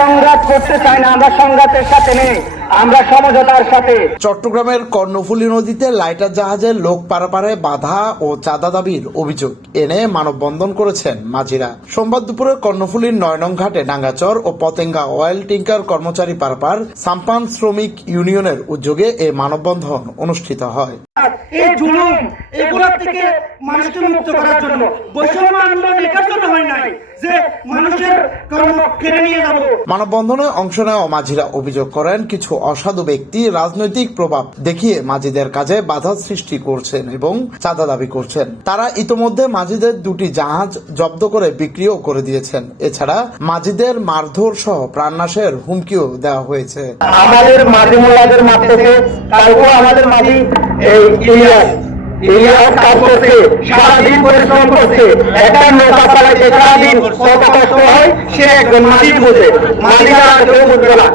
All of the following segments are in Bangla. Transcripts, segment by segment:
সংঘাত করতে চাই না আমরা সংঘাতের সাথে নেই আমরা সমঝোতার সাথে। চট্টগ্রামের কর্ণফুলী নদীতে লাইটার জাহাজে লোক পারাপারে বাধা ও চাঁদা দাবির অভিযোগ এনে মানববন্ধন করেছেন মাঝিরা। সোমবার দুপুরে কর্ণফুলীর নয়নং ঘাটে ডাঙ্গাচর ও পতেঙ্গা অয়েল টিঙ্কার কর্মচারী পারাপার সাম্পান শ্রমিক ইউনিয়নের উদ্যোগে এই মানববন্ধন অনুষ্ঠিত হয়। এই জুলুম এগুলোর থেকে মানুষকে মুক্ত করার জন্য বৈষম্য আন্দোলন এটার জন্য হয় নাই যে মানুষের কর্ম কেড়ে নিয়ে যাব। মানববন্ধনে অংশ নেওয়া মাঝিরা অভিযোগ করেন কিছু অসাধু ব্যক্তি রাজনৈতিক প্রভাব দেখিয়ে মাঝিদের কাজে বাধা সৃষ্টি করছেন এবং চাঁদা দাবি করছেন। তারা ইতোমধ্যে মাঝিদের দুটি জাহাজ জব্দ করে বিক্রিও করে দিয়েছেন। এছাড়া মাঝিদের মারধর সহ প্রাণনাশের হুমকিও দেওয়া হয়েছে। আমাদের মাঝি মোল্লাদের মারতেছে কালকেও আমাদের মাঝি এই ইলিয়াস কাজ করছে, সারাদিন পরিশ্রম করছে একটা নৌকা কষ্ট হয়, সে একজন মালিক বুঝে। মাঝিরা আর কেউ বুঝবে না।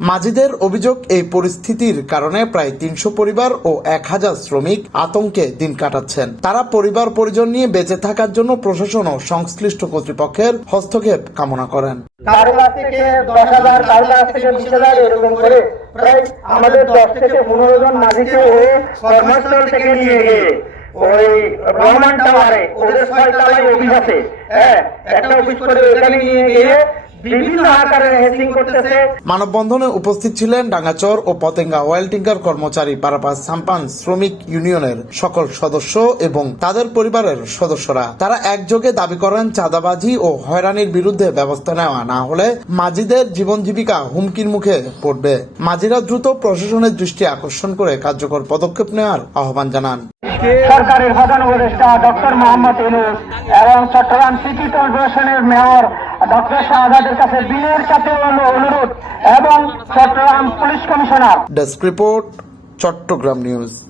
মাঝিদের অভিযোগ, এই পরিস্থিতির কারণে প্রায় তিনশো পরিবার ও এক হাজার শ্রমিক আতঙ্কে দিন কাটাচ্ছেন। তারা পরিবার পরিজন নিয়ে বেঁচে থাকার জন্য প্রশাসন ও সংশ্লিষ্ট কর্তৃপক্ষের হস্তক্ষেপ কামনা করেন। কারও কাছ থেকে দশ হাজার, কারও কাছ থেকে বিশ হাজার এরকম করে প্রায় আমাদের দশ থেকে পনেরো জন নাজিকে ও কর্মস্থল থেকে নিয়ে গিয়ে ওই রহমান টাওয়ারে, ওদের ছয় তলায় অফিস আছে। হ্যাঁ একটা অফিস করে ওখানে নিয়ে গিয়ে বিভিন্ন আকারে হেসিং করতেছে। মানববন্ধনে উপস্থিত ছিলেন ডাঙ্গাচর ও পতেঙ্গা অয়েল টিঙ্কার কর্মচারী পারাপাস সাম্পান শ্রমিক ইউনিয়নের সকল সদস্য এবং তাদের পরিবারের সদস্যরা। তারা একযোগে দাবি করেন চাঁদাবাজি ও হয়রানির বিরুদ্ধে ব্যবস্থা নেওয়া না হলে মাঝিদের জীবন জীবিকা হুমকির মুখে পড়বে। মাঝিরা দ্রুত প্রশাসনের দৃষ্টি আকর্ষণ করে কার্যকর পদক্ষেপ নেওয়ার আহ্বান জানান। সরকারের প্রধান উপদেষ্টা ডক্টর মোহাম্মদ ইউনুস এবং চট্টগ্রাম সিটি কর্পোরেশনের মেয়র ডক্টর শাহজাদের কাছে বিনয়ের সাথে অনু- অনুরোধ এবং Chattogram police commissioner. Desk report, Chattogram news.